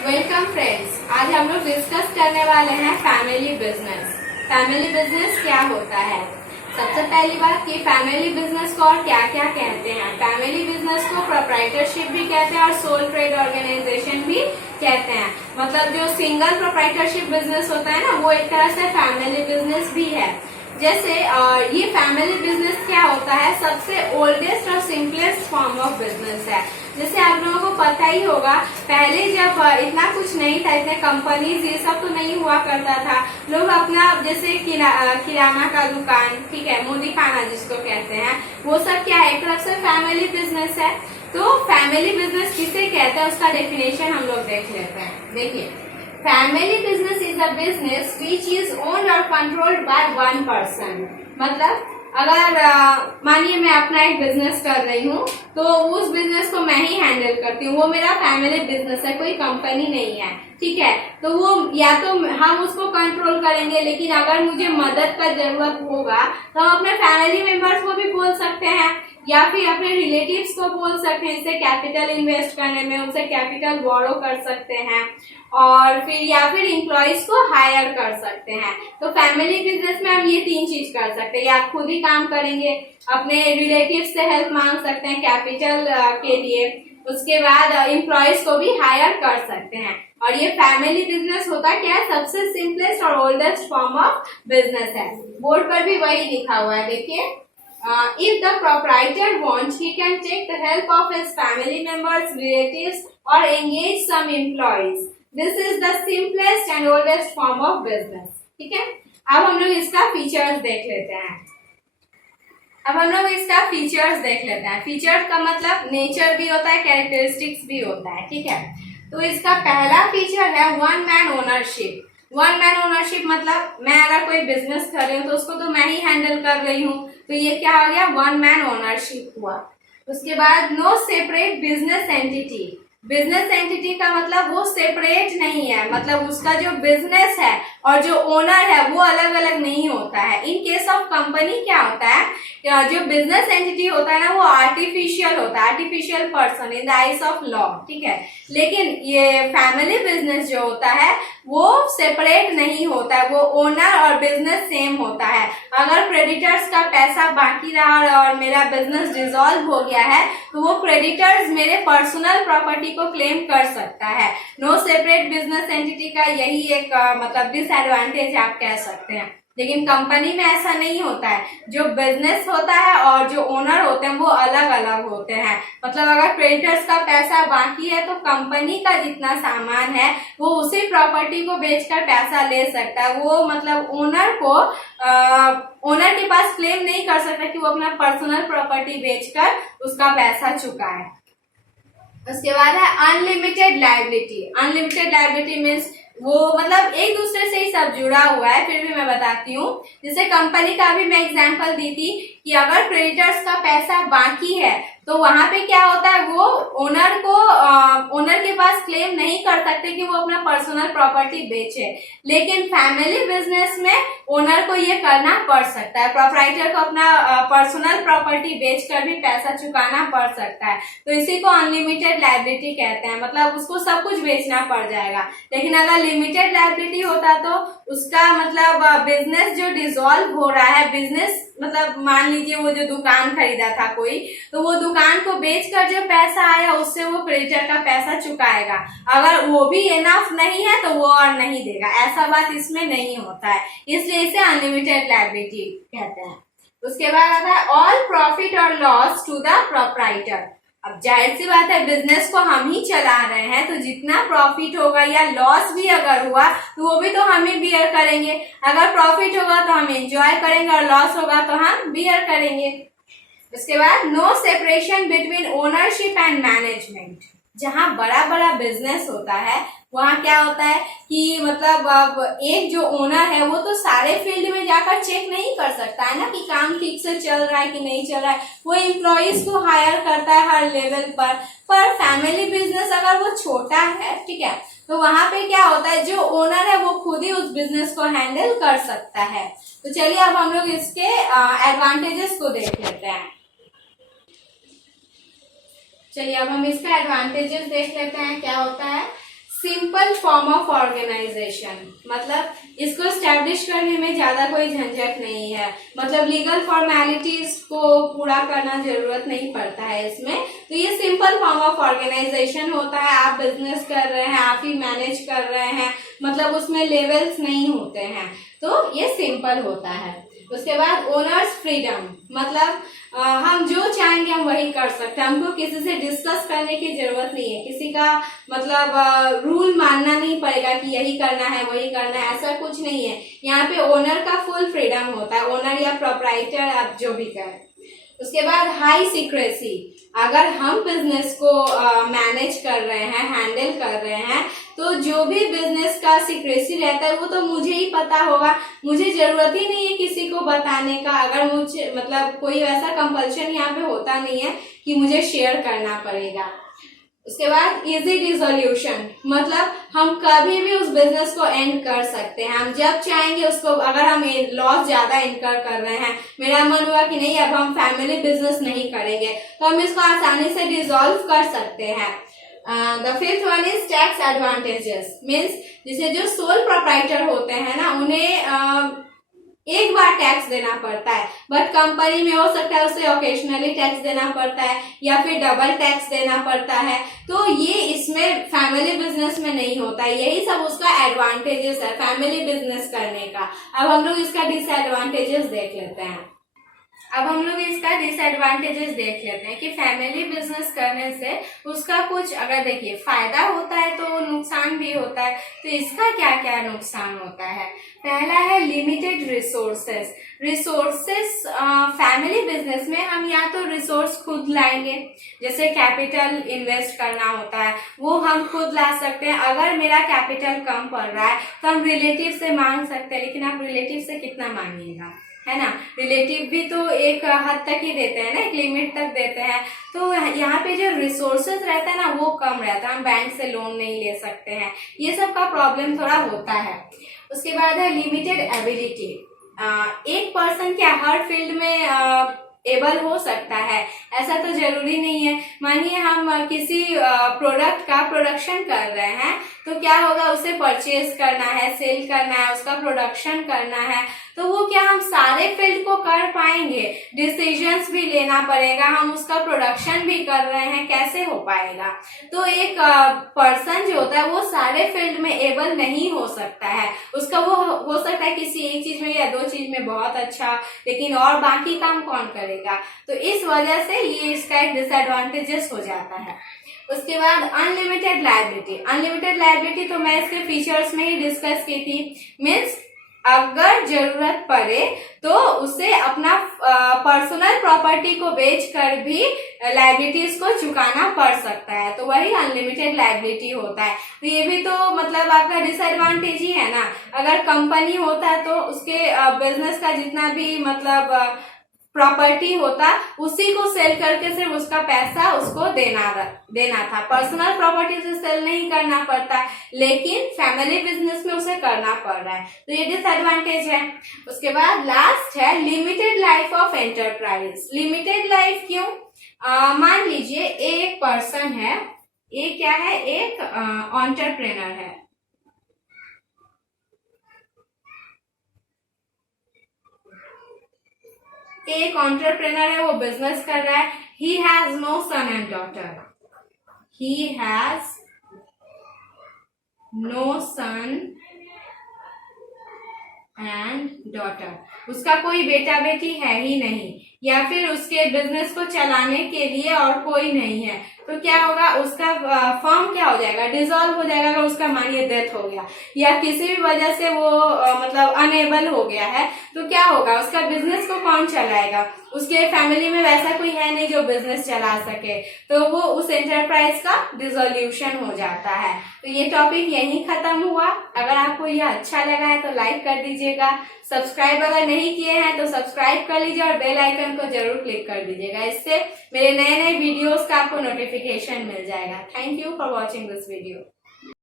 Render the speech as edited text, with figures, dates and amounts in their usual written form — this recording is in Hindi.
वेलकम फ्रेंड्स, आज हम लोग डिस्कस करने वाले हैं फैमिली बिजनेस। फैमिली बिजनेस क्या होता है? सबसे पहली बात कि फैमिली बिजनेस को और क्या क्या कहते हैं। फैमिली बिजनेस को प्रोप्राइटरशिप भी कहते हैं और सोल ट्रेड ऑर्गेनाइजेशन भी कहते हैं। मतलब जो सिंगल प्रोप्राइटरशिप बिजनेस होता है ना, वो एक तरह से फैमिली बिजनेस भी है। जैसे ये फैमिली बिजनेस क्या होता है, सबसे ओल्डेस्ट और सिंपलेस्ट फॉर्म ऑफ बिजनेस है। जैसे आप लोगों को पता ही होगा, पहले जब इतना कुछ नहीं था, इतने कंपनीज ये सब तो नहीं हुआ करता था। लोग अपना जैसे किराना का दुकान, ठीक है, मुदी खाना जिसको कहते हैं, वो सब क्या है, एक तरफ से फैमिली बिजनेस है। तो फैमिली बिजनेस किसे कहते हैं, उसका डेफिनेशन हम लोग देख लेते हैं। देखिए, family business is a business which is owned और कंट्रोल्ड बाय वन पर्सन। मतलब अगर मानिए मैं अपना एक बिजनेस कर रही हूँ, तो उस बिजनेस को मैं ही हैंडल करती हूँ, वो मेरा फैमिली बिजनेस है, कोई कंपनी नहीं है, ठीक है। तो वो या तो हम उसको कंट्रोल करेंगे, लेकिन अगर मुझे मदद का जरूरत होगा तो हम अपने फैमिली मेंबर्स को भी बोल सकते हैं, या फिर अपने रिलेटिव्स को बोल सकते हैं, इससे कैपिटल इन्वेस्ट करने में उनसे कैपिटल बोरो कर सकते हैं, और फिर या फिर एम्प्लॉइज को हायर कर सकते हैं। तो फैमिली बिजनेस में हम ये तीन चीज कर सकते हैं, या खुद ही काम करेंगे, अपने रिलेटिव से हेल्प मांग सकते हैं कैपिटल के लिए, उसके बाद एम्प्लॉइज को भी हायर कर सकते हैं। और ये फैमिली बिजनेस होता क्या है, सबसे सिंपलेस्ट और ओल्डेस्ट फॉर्म ऑफ बिजनेस है। बोर्ड पर भी वही लिखा हुआ है, देखिए, if the proprietor wants, he can take the help of his family members, relatives, or engage some employees. This is the simplest and oldest form of business. ठीक है, अब हम लोग इसका फीचर्स देख लेते हैं। फीचर्स का मतलब नेचर भी होता है, कैरेक्टरिस्टिक्स भी होता है, ठीक है। तो इसका पहला फीचर है one man ownership. One man ownership मतलब मैं अगर कोई बिजनेस कर रही हूँ तो उसको तो मैं ही हैंडल कर रही हूँ, तो ये क्या हो गया, वन मैन ओनरशिप हुआ। उसके बाद no separate business entity. Business entity का मतलब वो सेपरेट नहीं है, मतलब उसका जो बिजनेस है और जो ओनर है वो अलग अलग नहीं होता है। इन केस ऑफ कंपनी क्या होता है, जो बिजनेस एंटिटी होता है ना, वो आर्टिफिशियल होता है, artificial person in the eyes of law, ठीक है। लेकिन ये फैमिली बिजनेस जो होता है वो सेपरेट नहीं होता है, वो ओनर और बिजनेस सेम होता है। अगर क्रेडिटर्स का पैसा बाकी रहा और मेरा बिजनेस डिसॉल्व हो गया है, तो वो क्रेडिटर्स मेरे पर्सनल प्रॉपर्टी को क्लेम कर सकता है। नो सेपरेट बिजनेस एंटिटी का यही एक मतलब डिसएडवांटेज आप कह सकते हैं। लेकिन कंपनी में ऐसा नहीं होता है, जो बिजनेस होता है और जो ओनर होते हैं वो अलग अलग होते हैं। मतलब अगर क्रेडिटर्स का पैसा बाकी है तो कंपनी का जितना सामान है वो उसी प्रॉपर्टी को बेचकर पैसा ले सकता है। वो मतलब ओनर के पास क्लेम नहीं कर सकता कि वो अपना पर्सनल प्रॉपर्टी बेचकर उसका पैसा चुकाए। उसके बाद है unlimited liability. Unlimited liability means वो मतलब एक दूसरे से ही सब जुड़ा हुआ है, फिर भी मैं बताती हूँ। जैसे कंपनी का भी मैं एग्जांपल दी थी कि अगर क्रेडिटर्स का पैसा बाकी है तो वहां पे क्या होता है, वो ओनर के पास क्लेम नहीं कर सकते कि वो अपना पर्सनल प्रॉपर्टी बेचे। लेकिन फैमिली बिजनेस में ओनर को ये करना पड़ सकता है, प्रोप्राइटर को अपना पर्सनल प्रॉपर्टी बेचकर भी पैसा चुकाना पड़ सकता है। तो इसी को अनलिमिटेड लायबिलिटी कहते हैं, मतलब उसको सब कुछ बेचना पड़ जाएगा। लेकिन अगर लिमिटेड लायबिलिटी होता तो उसका मतलब बिजनेस जो डिसॉल्व हो रहा है, बिजनेस मतलब मान लीजिए वो जो दुकान खरीदा था कोई, तो वो दुकान को बेचकर जो पैसा आया उससे वो क्रेडिटर का पैसा चुकाएगा। अगर वो भी इनफ नहीं है तो वो और नहीं देगा, ऐसा बात इसमें नहीं होता है, इसलिए इसे अनलिमिटेड लायबिलिटी कहते हैं। उसके बाद आता है ऑल प्रॉफिट और लॉस टू द प्रोप्राइटर। अब जाहिर सी बात है, बिजनेस को हम ही चला रहे हैं, तो जितना प्रॉफिट होगा या लॉस भी अगर हुआ तो वो भी तो हम ही बियर करेंगे। अगर प्रॉफिट होगा तो हम एंजॉय करेंगे और लॉस होगा तो हम बियर करेंगे। उसके बाद no separation between ownership and management. जहाँ बड़ा बड़ा बिजनेस होता है वहाँ क्या होता है कि मतलब अब एक जो ओनर है वो तो सारे फील्ड में जाकर चेक नहीं कर सकता है ना कि काम ठीक से चल रहा है कि नहीं चल रहा है। वो एम्प्लॉइज को हायर करता है हर लेवल पर फैमिली बिजनेस अगर वो छोटा है, ठीक है, तो वहां पे क्या होता है, जो ओनर है वो खुद ही उस बिजनेस को हैंडल कर सकता है। तो चलिए अब हम लोग इसके एडवांटेजेस को देख लेते हैं। चलिए अब हम इसका एडवांटेजेस देख लेते हैं। क्या होता है, simple simple form of organisation, मतलब इसको स्टैब्लिश करने में ज्यादा कोई झंझट नहीं है, मतलब लीगल फॉर्मेलिटीज को पूरा करना जरूरत नहीं पड़ता है इसमें। तो ये सिंपल फॉर्म ऑफ ऑर्गेनाइजेशन होता है। आप बिजनेस कर रहे हैं, आप ही मैनेज कर रहे हैं, मतलब उसमें लेवल्स नहीं होते हैं, तो ये सिंपल होता है। उसके बाद ओनर्स फ्रीडम, मतलब हम जो चाहेंगे हम वही कर सकते हैं, हमको किसी से डिस्कस करने की जरूरत नहीं है, किसी का मतलब रूल मानना नहीं पड़ेगा कि यही करना है वही करना है, ऐसा कुछ नहीं है। यहाँ पे ओनर का फुल फ्रीडम होता है, ओनर या प्रोप्राइटर आप जो भी करें। उसके बाद हाई सीक्रेसी, अगर हम बिजनेस को मैनेज कर रहे हैं, हैंडल कर रहे हैं, तो जो भी बिजनेस का सीक्रेसी रहता है वो तो मुझे ही पता होगा, मुझे जरूरत ही नहीं है किसी को बताने का। अगर मुझे मतलब कोई वैसा कंपल्शन यहाँ पे होता नहीं है कि मुझे शेयर करना पड़ेगा। उसके बाद इजी डिसोल्यूशन, मतलब हम कभी भी उस बिजनेस को एंड कर सकते हैं, हम जब चाहेंगे उसको। अगर हम लॉस ज्यादा इनकर कर रहे हैं, मेरा मन हुआ कि नहीं अब हम फैमिली बिजनेस नहीं करेंगे, तो हम इसको आसानी से डिसॉल्व कर सकते हैं। The fifth one is tax advantages, means जिसे जो सोल प्रोप्राइटर होते हैं ना, उन्हें एक बार टैक्स देना पड़ता है, बट कंपनी में हो सकता है उसे ओकेजनली टैक्स देना पड़ता है या फिर डबल टैक्स देना पड़ता है। तो ये इसमें फैमिली बिजनेस में नहीं होता है। यही सब उसका एडवांटेजेस है फैमिली बिजनेस करने का। अब हम लोग इसका डिसएडवांटेजेस देख लेते हैं। देख लेते हैं कि फैमिली बिजनेस करने से उसका कुछ, अगर देखिए फायदा होता है तो नुकसान भी होता है। तो इसका क्या क्या नुकसान होता है? पहला है लिमिटेड रिसोर्सेस। फैमिली बिजनेस में हम या तो रिसोर्स खुद लाएंगे, जैसे कैपिटल इन्वेस्ट करना होता है वो हम खुद ला सकते हैं। अगर मेरा कैपिटल कम पड़ रहा है तो हम रिलेटिव से मांग सकते हैं, लेकिन आप रिलेटिव से कितना मांगिएगा, है ना। रिलेटिव भी तो एक हद तक ही देते हैं ना, एक लिमिट तक देते हैं। तो यहाँ पे जो रिसोर्सेज रहता है ना वो कम रहता है, हम बैंक से लोन नहीं ले सकते हैं, ये सब का प्रॉब्लम थोड़ा होता है। उसके बाद है लिमिटेड एबिलिटी। एक पर्सन क्या हर फील्ड में एबल हो सकता है, ऐसा तो जरूरी नहीं है। मानिए हम किसी प्रोडक्ट का प्रोडक्शन कर रहे हैं, तो क्या होगा, उसे परचेज करना है, सेल करना है, उसका प्रोडक्शन करना है, तो वो क्या हम सारे फील्ड को कर पाएंगे? डिसीजंस भी लेना पड़ेगा, हम उसका प्रोडक्शन भी कर रहे हैं, कैसे हो पाएगा? तो एक पर्सन जो होता है वो सारे फील्ड में एबल नहीं हो सकता है। उसका वो हो सकता है किसी एक चीज में या दो चीज में बहुत अच्छा, लेकिन और बाकी काम कौन करेगा? तो इस वजह से ये इसका एक डिसएडवांटेजेस हो जाता है। उसके बाद अनलिमिटेड लायबिलिटी तो मैं इसके फीचर्स में ही डिस्कस की थी। मीन्स अगर जरूरत पड़े तो उसे अपना पर्सनल प्रॉपर्टी को बेचकर भी लायबिलिटीज को चुकाना पड़ सकता है, तो वही अनलिमिटेड लायबिलिटी होता है। तो ये भी तो मतलब आपका डिसएडवांटेज ही है ना। अगर कंपनी होता है तो उसके बिजनेस का जितना भी मतलब प्रॉपर्टी होता उसी को सेल करके सिर्फ उसका पैसा उसको देना था। पर्सनल प्रॉपर्टी से सेल नहीं करना पड़ता, लेकिन फैमिली बिजनेस में उसे करना पड़ रहा है, तो ये डिसएडवांटेज है। उसके बाद लास्ट है limited life of enterprise. Limited life क्यों? मान लीजिए एक पर्सन है, एक क्या है, एक एंटरप्रेन्योर है, एक एंटरप्रेन्योर है, वो बिजनेस कर रहा है। He has no son and daughter, he has no son and daughter, उसका कोई बेटा बेटी है ही नहीं, या फिर उसके बिजनेस को चलाने के लिए और कोई नहीं है, तो क्या होगा, उसका फर्म क्या हो जाएगा, डिसॉल्व हो जाएगा। अगर उसका मानिए डेथ हो गया या किसी भी वजह से वो मतलब अनेबल हो गया है, तो क्या होगा, उसका बिजनेस को कौन चलाएगा? उसके फैमिली में वैसा कोई है नहीं जो बिजनेस चला सके, तो वो उस एंटरप्राइज का डिसोल्यूशन हो जाता है। तो ये टॉपिक यहीं खत्म हुआ। अगर आपको यह अच्छा लगा है तो लाइक कर दीजिएगा, सब्सक्राइब अगर नहीं किए हैं तो सब्सक्राइब कर लीजिए और बेल आइकन को जरूर क्लिक कर दीजिएगा, इससे मेरे नए नए वीडियोस का आपको नोटिफिकेशन मिल जाएगा। Thank you for watching this video.